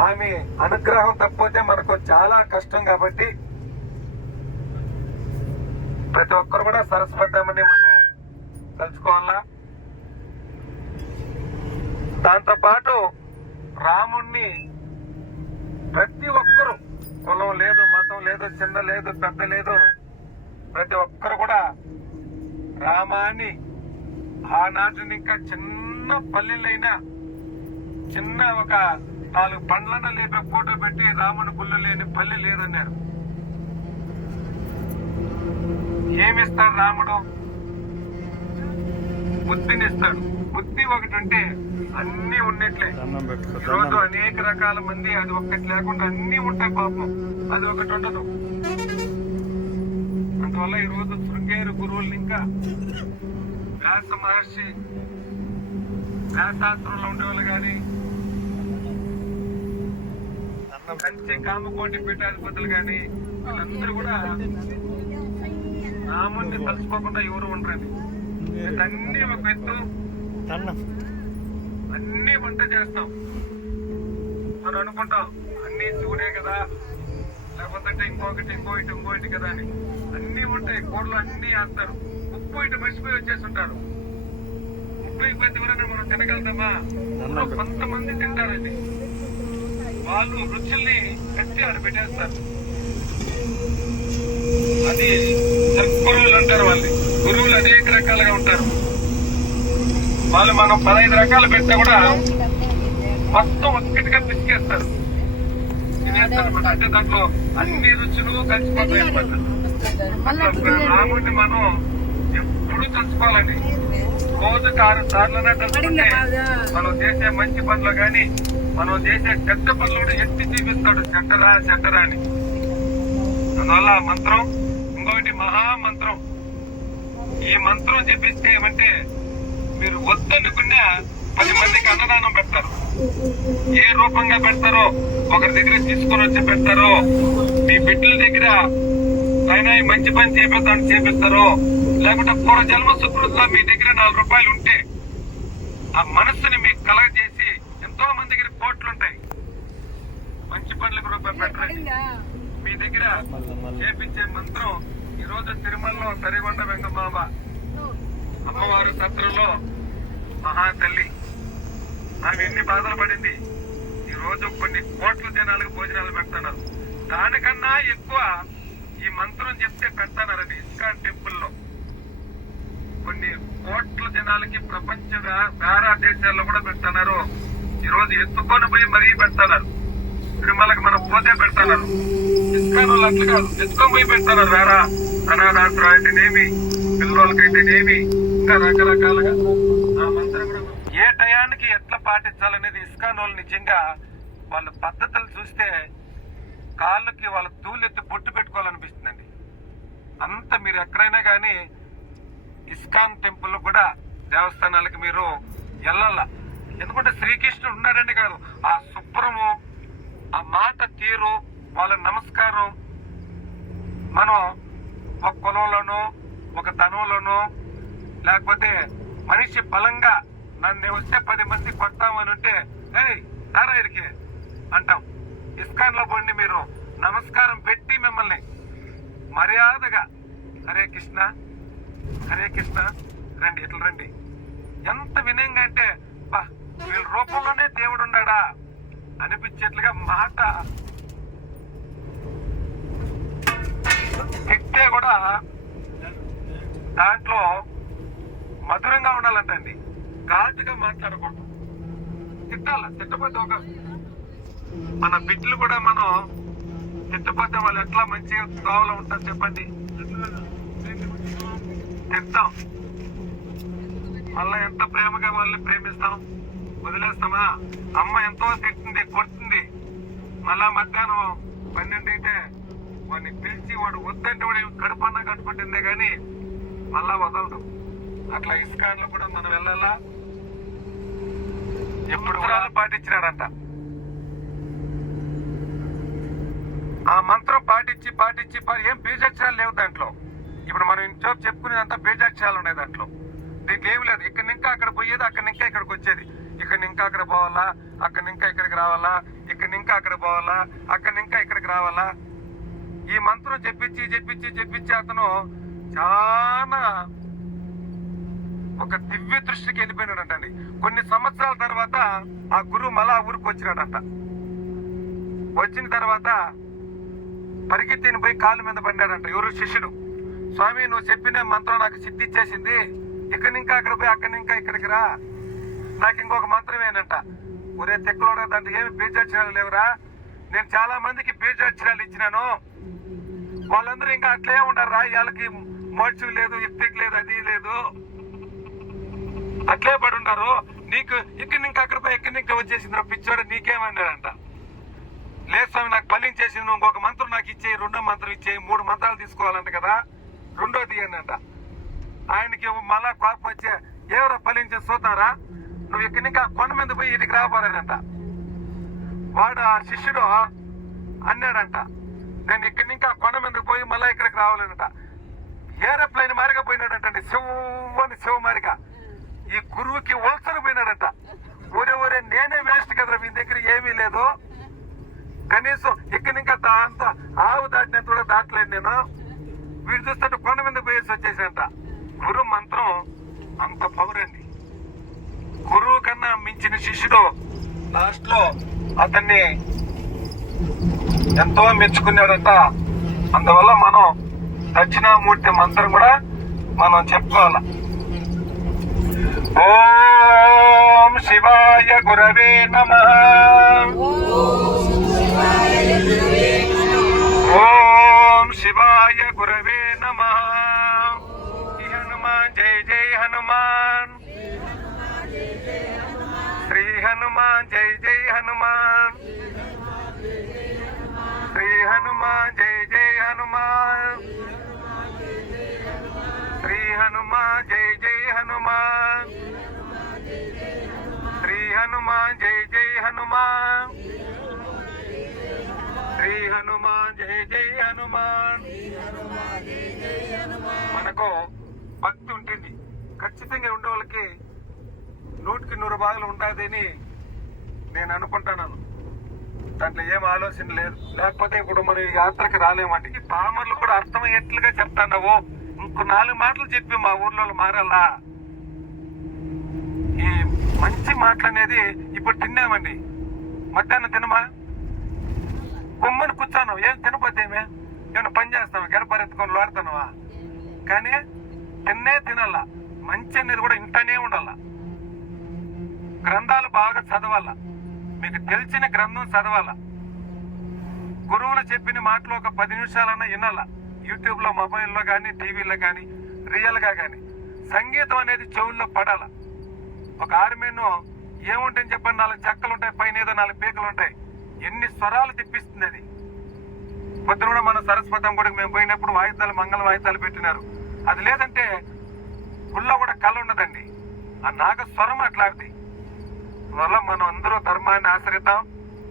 ఆమె అనుగ్రహం తప్పితే మనకు చాలా కష్టం కాబట్టి ప్రతి ఒక్కరు కూడా సరస్వతమ్మని మనం తలుచుకోవాలా? దాంతో పాటు రాముణ్ణి ప్రతి ఒక్కరు కులం లేదు మతం లేదు చిన్న లేదు పెద్ద లేదు ప్రతి ఒక్కరు కూడా రామాన్ని ఆనాటిని ఇంకా చిన్న పల్లెలైనా చిన్న ఒక నాలుగు పండ్లను లేపే ఫోటో పెట్టి రాముని గుళ్ళు లేని పల్లె లేదన్నారు. ఏమిస్తాడు రాముడు? బుద్ధినిస్తాడు. బుద్ధి ఒకటి ఉంటే అన్ని ఉన్నట్లే. ఈరోజు అనేక రకాల మంది అది ఒక్కటి లేకుండా అన్ని ఉంటాయి పాపం. అది ఒకటి ఉండదు. అందువల్ల ఈ రోజు శృంగేరి గురువుల్ని ఇంకా వ్యాస మహర్షి వ్యాసాస్త్రంలో ఉండేవాళ్ళు కానీ కంచి కామకోటి పీఠాధిపతులు కానీ వీళ్ళందరూ కూడా రాముణ్ణి తలుచుకోకుండా ఎవరు ఉండరండి అన్ని ఒక ఎత్తు. అన్ని వంట చేస్తాం. మనం అనుకుంటాం అన్ని శివుడే కదా. లేకపోతే ఇంకొకటి ఇంకోటి ఇంకోటి కదా అని. అన్ని ఉంటాయి కూరలు అన్ని వేస్తారు. ఉప్పు ఇటు మర్చిపోయి వచ్చేసి ఉంటారు. ఉప్పు ఇబ్బంది ఎవరైనా మనం తినగలుగుతామా? కొంతమంది తింటారండి. వాళ్ళు రుచుల్ని కట్టి ఆడ పెట్టేస్తారు. అది సద్గురువులు అంటారు వాళ్ళని. గురువులు అనేక రకాలుగా ఉంటారు. వాళ్ళు మనం పదహైదు రకాలు పెట్టినా కూడా మొత్తం ఒక్కటిగా పిసికేస్తారు. తినేస్తారు అన్నమాట అంటే దాంట్లో అన్ని రుచులు కలిసిపోతాయి అన్నమాట. అట్లా రాముడిని మనం ఎప్పుడు తలుచుకోవాలండి. రోజుకు ఆరు సార్లు తలుచుకుంటే మనం చేసే మంచి పనులు కానీ మనం చేసే చెడ్డ పనులు కూడా ఎత్తి చూపిస్తాడు చెడ్డరా చెడ్డరా అని అందువల్ల మంత్రం ఇంకొకటి మహా మంత్రం ఈ మంత్రం చెప్పిస్తే ఏమంటే మీరు వద్దనుకున్నా పది మందికి అన్నదానం పెడతారు. ఏ రూపంగా పెడతారో ఒకరి దగ్గర తీసుకొని వచ్చి పెడతారో మీ బిడ్డల దగ్గర ఆయన మంచి పని చేపిస్తాను చేపిస్తారో లేకుంటే పూర్వ జన్మ సుకృతిలో మీ దగ్గర నాలుగు రూపాయలు ఉంటే ఆ మనస్సుని మీకు కలగజేసి ఎంతో మంది దగ్గర కోట్లు ఉంటాయి మంచి పనులకు రూపాయి పెట్టండి మీ దగ్గర చేపించే మంత్రం ఈ రోజు తిరుమలలో తరిగొండ వెంగమామ అమ్మవారు సత్రంలో మహాతల్లి ఆమె ఎన్ని బాధలు పడింది. ఈ రోజు కొన్ని కోట్ల జనాలకు భోజనాలు పెడుతున్నారు. దానికన్నా ఎక్కువ ఈ మంత్రం చెప్తే పెడతానారని ఇస్కాన్ టెంపుల్లో. కొన్ని కోట్ల జనాలకి ప్రపంచ వేరే దేశాల్లో కూడా పెడుతున్నారు. ఈ రోజు ఎత్తుకొని పోయి మరీ పెడతారు తిరుమలకి మనం పోతే పెడుతున్నారు. ఇస్కాన్ వాళ్ళు అట్లా కాదు. ఎత్తుకొని పోయి పెడుతున్నారు వేరే అనాథాశ్రం అయితేనేమి పిల్లలకైతేనేమి ఇంకా రకరకాలుగా. ఆ మంత్రం కూడా ఏ టయానికి ఎట్లా పాటించాలనేది ఇస్కాన్ వాళ్ళు నిజంగా వాళ్ళ పద్ధతులు చూస్తే కాళ్ళకి వాళ్ళ తూలెత్తి బొట్టు పెట్టుకోవాలనిపిస్తుందండి. అంత మీరు ఎక్కడైనా కానీ ఇస్కాన్ టెంపుల్ కూడా దేవస్థానాలకి మీరు వెళ్ళాల ఎందుకంటే శ్రీకృష్ణుడు ఉన్నాడండి కాదు. ఆ శుభ్రము ఆ మాట తీరు వాళ్ళ నమస్కారం మనం ఒక కులంలోనో ఒక ధనంలోనో లేకపోతే మనిషి బలంగా నన్ను వస్తే పది మంది కొడతామని ఉంటే ఏయ్ రారా ఇడికి అంటాం. ఇస్కాన్లో పోండి మీరు. నమస్కారం పెట్టి మిమ్మల్ని మర్యాదగా హరే కృష్ణ హరే కృష్ణ రండి ఇట్లా రండి. ఎంత వినయంగా అంటే బా వీళ్ళ రూపంలోనే దేవుడు ఉన్నాడా అనిపించేట్లుగా మాట. తిట్టే కూడా దాంట్లో మధురంగా ఉండాలంటండి. ఘాటుగా మాట్లాడకూడదు. తిట్టాల? తిట్టపోతే ఒక మన బిడ్డలు కూడా మనం తిట్టపోతే వాళ్ళు ఎట్లా మంచిగా త్రోవలో ఉంటారు చెప్పండి. తిడతాం మళ్ళా ఎంత ప్రేమగా వాళ్ళని ప్రేమిస్తాం? వదిలేస్తామా? అమ్మ ఎంతో తిట్టింది కొడుతుంది. మళ్ళా మధ్యాహ్నం పన్నెండు అయితే వాడిని పిలిచి వాడు వద్దంటే వాడు కడుపన్నా కట్టుకుంటుందే కానీ మళ్ళా వదలదు అట్లా ఇస్కాన్లో కూడా మనం వెళ్ళాలా? ఎప్పుడు కూడా పాటించినారంట ఆ మంత్రం పాటించి పాటించి ఏం బీజాక్షరాలు లేవు దాంట్లో. ఇప్పుడు మనం ఇంట్లో చెప్పుకునేదంతా బేజాక్షాలు ఉన్నాయి దాంట్లో. దీంట్లో ఏమి లేదు. ఇక్కడ ఇంకా అక్కడ పోయేది అక్కడ ఇంకా ఇక్కడికి వచ్చేది. ఇక్కడ ఇంకా అక్కడ పోవాలా అక్కడ ఇంకా ఇక్కడికి రావాలా ఇక్కడ ఇంకా అక్కడ పోవాలా అక్కడ ఇంకా ఇక్కడికి రావాలా? ఈ మంత్రం చెప్పించి చెప్పించి చెప్పించి అతను చాలా ఒక దివ్య దృష్టికి వెళ్ళిపోయినాడంటండి కొన్ని సంవత్సరాల తర్వాత ఆ గురువు మళ్ళా ఊరికి వచ్చినాడంట. వచ్చిన తర్వాత పరిగెత్తిని పోయి కాలు మీద పడ్డాడంట ఎవరు శిష్యుడు. స్వామి నువ్వు చెప్పిన మంత్రం నాకు సిద్ధిచ్చేసింది. ఇక్కడి ఇంకా అక్కడ పోయి అక్కడి ఇంకా ఇక్కడికి రా. నాకు ఇంకొక మంత్రం ఏంటంట ఒరే తెక్కలోడ దాంట్లో ఏమి బీజాక్షరాలు లేవురా? నేను చాలా మందికి బీజాక్షరాలు ఇచ్చినాను. వాళ్ళందరూ ఇంకా అట్లే ఉండరు రా వాళ్ళకి మోక్షం లేదు యుక్తికి లేదు అది లేదు. అట్లే పడి ఉంటారు నీకు ఇక్కడి ఇంకా అక్కడ పోయి ఇక్కడి నుంచి వచ్చేసింది పిచ్చోడు నీకేమన్నాడంట. లేదు స్వామి నాకు ఫలించేసింది. నువ్వు ఇంకొక మంత్రం నాకు ఇచ్చేయి రెండో మంత్రం ఇచ్చేయి మూడు మంత్రాలు తీసుకోవాలంట కదా. రెండోది అంట. ఆయనకి మళ్ళా కోపం వచ్చే ఎవరో ఫలించి చూస్తారా? నువ్వు ఇక్కడి నుంచి ఆ కొండ మీద పోయి ఇటుకి రాబోరాడంట. వాడు ఆ శిష్యుడు అన్నాడంట. నేను ఇక్కడి నుంచి ఆ కొండ మీద పోయి మళ్ళా ఇక్కడికి రావాలనంట. ఏరోప్లైన్ మారిగా పోయినాడంటండి. శివని శివ మారిగా. ఈ గురువుకి వలసలు పోయినాడంట. ఒరే ఒరే నేనే వేస్ట్ కదరా మీ దగ్గర ఏమీ లేదు. కనీసం ఇక్కడి నుంచి అంత ఆవు దాటినంత కూడా దాటలేదు నేను. వీడు చూస్తుంటే కొండ మీద పోయేసి వచ్చేసంట గురు మంత్రం అంత పవర్ అండి. గురువు కన్నా మించిన శిష్యుడు లాస్ట్లో అతన్ని ఎంతో మెచ్చుకున్నాడంట. అందువల్ల మనం దక్షిణామూర్తి మంత్రం కూడా మనం చెప్పుకోవాలి. ఓం శివాయ గురవే నమ. ఓం హనుమాన్ జై జై హనుమాన్. శ్రీ హనుమాన్ జై జై హనుమాన్. శ్రీ హనుమాన్ జై జై హనుమాన్. శ్రీ హనుమాన్ జై జై హనుమాన్. శ్రీ హనుమాన్ జై జై హనుమాన్. మనకు భక్తి ఉంటుంది. ఖచ్చితంగా ఉండే వాళ్ళకి నూటికి నూరు భాగాలు ఉండాలని నేను అనుకుంటున్నాను దాంట్లో ఏం ఆలోచన లేదు. లేకపోతే ఇప్పుడు మనం ఈ యాత్రకి రాలేమండి. ఈ పామర్లు కూడా అర్థమయ్యేట్లుగా చెప్తాండవు ఇంకో నాలుగు మాటలు చెప్పి మా ఊర్లో మారాలా? ఈ మంచి మాటలు అనేది ఇప్పుడు తిన్నామండి. మధ్యాహ్నం తినమా? కుమ్మని కూర్చాను. ఏం తినపోతే ఏమైనా పని చేస్తాను గడపరెత్తుకొని వాడుతున్నావా కానీ తిన్నే తినాల? మంచి అనేది కూడా ఇంటనే ఉండాల? గ్రంథాలు బాగా చదవాలా? మీకు తెలిసిన గ్రంథం చదవాల. గురువులు చెప్పిన మాటలు ఒక పది నిమిషాలన్నా వినాల. యూట్యూబ్లో మొబైల్లో కానీ టీవీలో కానీ రియల్గా కానీ సంగీతం అనేది చెవుల్లో పడాల. ఒక ఆర్మీను ఏముంటాయని చెప్పండి నాలుగు చెక్కలు ఉంటాయి పైన ఏదో నాలుగు పీకలు ఉంటాయి ఎన్ని స్వరాలు తెప్పిస్తుంది అది. పొద్దున కూడా మన సరస్వతం కూడా మేము పోయినప్పుడు వాయిద్యాలు మంగళ వాయిద్యాలు పెట్టినారు. అది లేదంటే గుళ్ళో కూడా కళ ఉండదండి. ఆ నాగస్వరం అట్లాంటిది. వల్ల మనం అందరూ ధర్మాన్ని ఆశ్రయిద్దాం.